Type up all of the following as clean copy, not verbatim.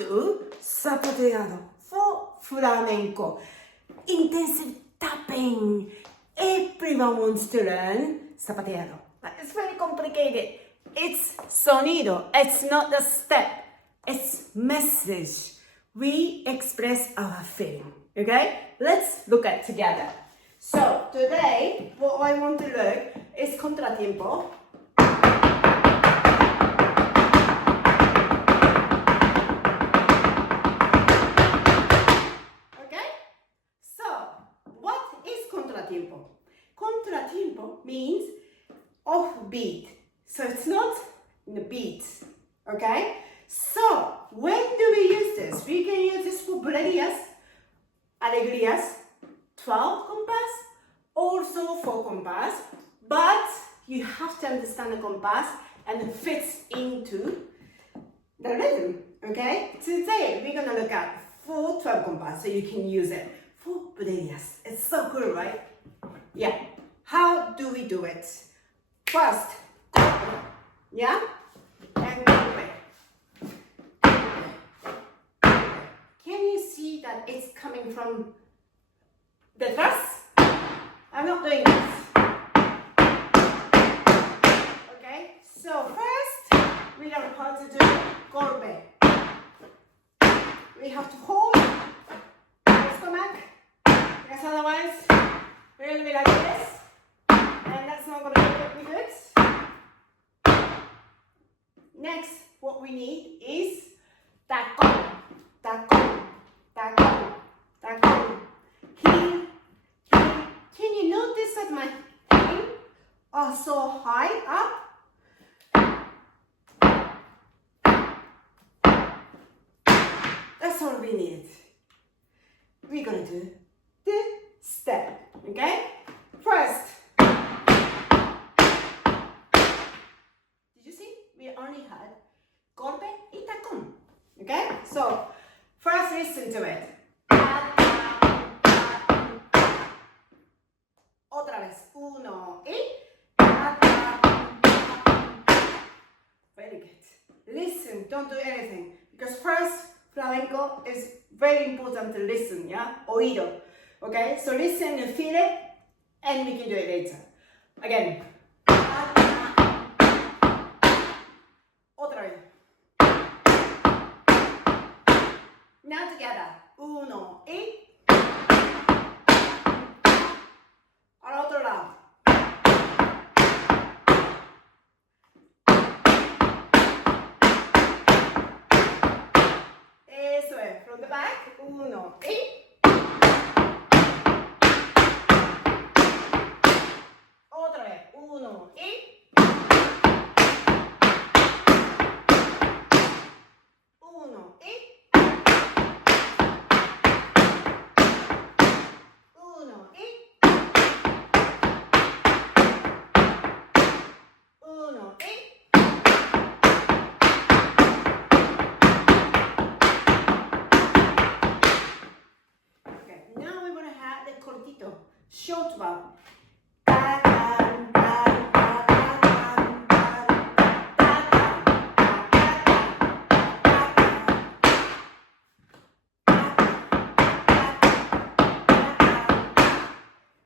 do Zapateado for Flamenco. Intensive tapping. Everyone wants to learn Zapateado. But it's very complicated. It's sonido. It's not a step. It's message. We express our feeling. Okay? Let's look at together. So today, what I want to learn is contratiempo. Okay? So, what is contratiempo? Contratiempo means off beat. So it's not in the beat. Okay? So, when do we use this? We can use this for bulerías, alegrías, 12 compás, also 4 compás, but you have to understand the compás and it fits into the rhythm, okay? Today, we're gonna look at 4 12 compás, so you can use it for bulerías. It's so cool, right? Yeah. How do we do it? First, yeah? And can you see that it's coming from detrás? I'm not doing this. Okay, so first we learn how to do golpe. We have to hold the stomach, because otherwise we're going to be like this, and that's not going to be good. Next, what we need is tacón, tacón, tacón, tacón. Heel. Can you notice that my feet are so high up? That's all we need. We're gonna do the step, okay? First, did you see? We only had golpe y tacón, okay? So, first listen to it. Otra vez, 1 y very good. Listen, don't do anything, because first flamenco is very important to listen, yeah? Oído, okay? So listen and feel it, and we can do it later. Again. Otra vez. Now together. 1 y al otro lado. Eso es, from the back, 1 y otra vez, 1 y 1 y 1 y short one.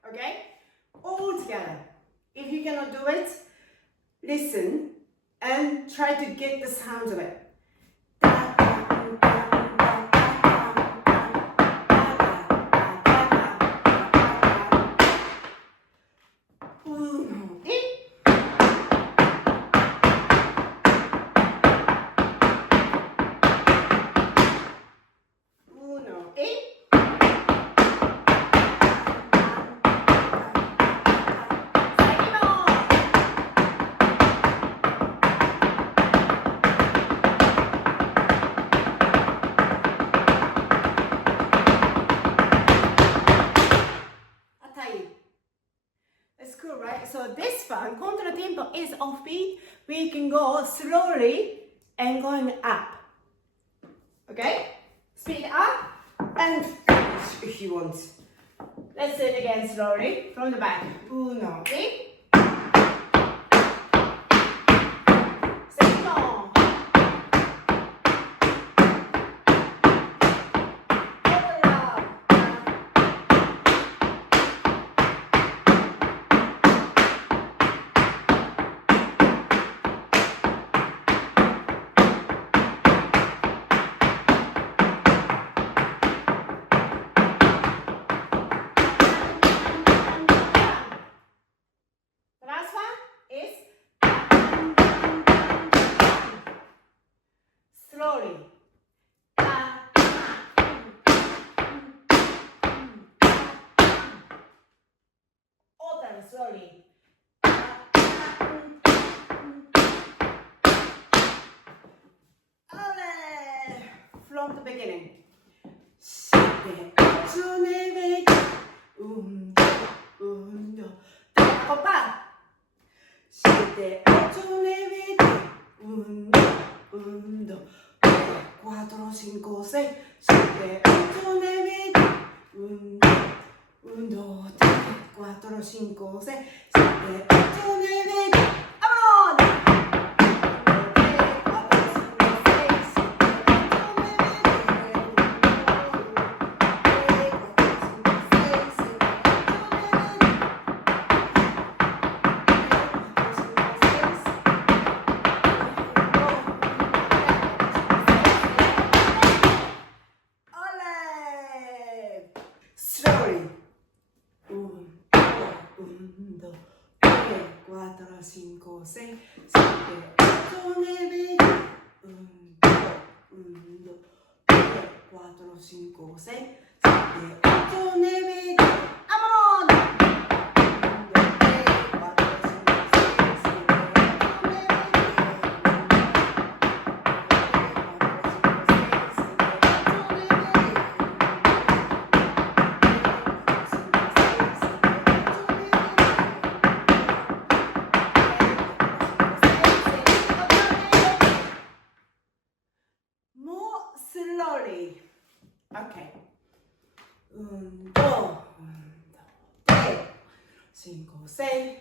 Okay? All together. If you cannot do it, listen and try to get the sounds of it. So this one, contratiempo, is offbeat. We can go slowly and going up. Okay? Speed up and finish if you want. Let's do it again slowly from the back. 1 y seguimos. from the beginning. 7、8、9、運動、運動。compás. 7、8、9、運動、運動。4, 5, 6, 7, 8, 9, 運動、運動。4, 5, 6, 7, 8, 9, slowly. 1, 2, 3, 4, 5, 6, 7, 8, 9, 1, 2, 3, 4, 5, 6, 7, 8, 9, ¡vamos! Slowly. Okay. 1, 2, 3, 5, 6.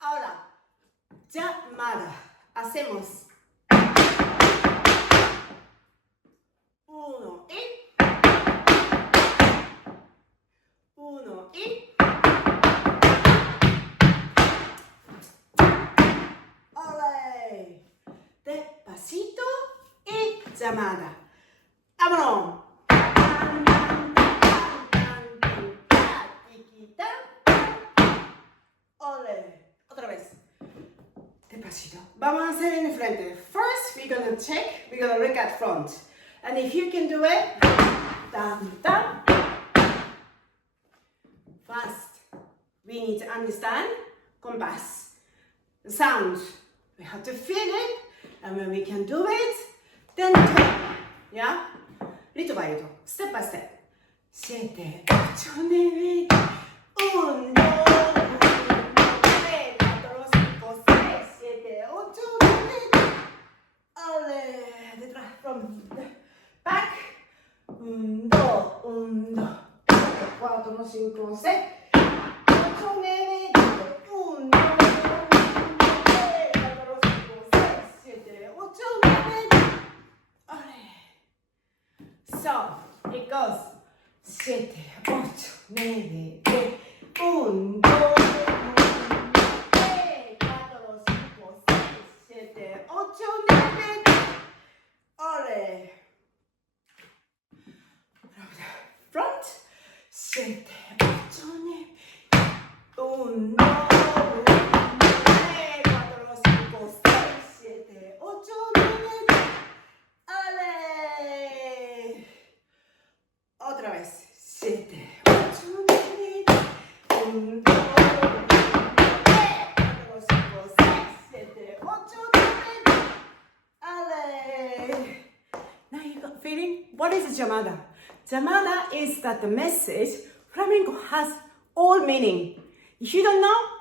Ahora, llamada. Hacemos 1 y 1 y ole. Despacito y llamada. ¡Vámonos! Ole. Otra vez. Despacito. Vamos a hacer en frente. First, we're gonna check. We're gonna look at front. And if you can do it, down, down. Fast. We need to understand compás. The sound. We have to feel it. And when we can do it, then turn. Yeah? Little by little. Step by step. 7, 8, 9, 1, 2, from the back. 1, 2, 1, 2, 4, 5, 6, 8, 9, 1, 2, 3, 4, 5, 6, 7, 8, 9. So, it goes 7, 8, 9, 1, 2, 3, 4, 5, 6, 7, 8, 9. Ole. Front. 7, 8, 9. 1, 2, 3, 4, 5, 6, 7, 8, 9. Ole. Otra vez. 7, 8, 9. 1, 2, 3, 4, 5, 6, 7, 8, 9. Ale. Now you got feeling? What is llamada? Llamada is that the message flamenco has all meaning. If you don't know,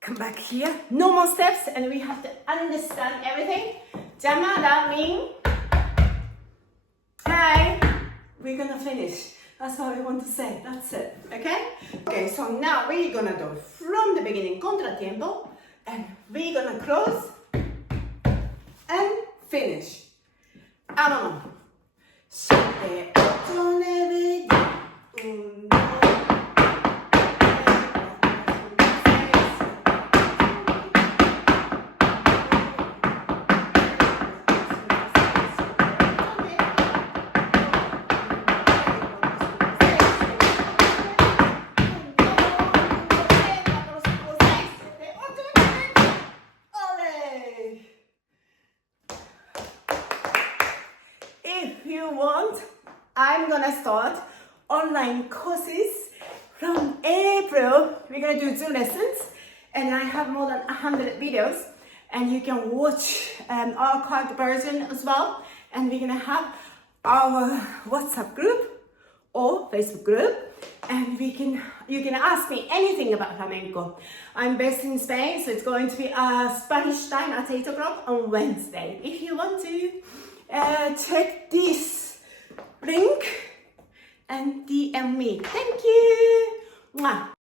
come back here. No more steps, and we have to understand everything. Llamada means, hey, we're gonna finish. That's all I want to say. That's it. Okay? Okay, so now we're gonna do from the beginning contratiempo, and we're gonna close and finish. Vámonos. 7, 8, 9, 1, 2, 3, 4, 5, 6, 7, 8, 9. gonna start online courses from April. We're gonna do Zoom lessons, and I have more than 100 videos, and you can watch archived version as well. And we're gonna have our WhatsApp group or Facebook group, and you can ask me anything about flamenco. I'm based in Spain, so it's going to be Spanish time at 8 o'clock on Wednesday. If you want to check this link and DM me. Thank you. Mwah.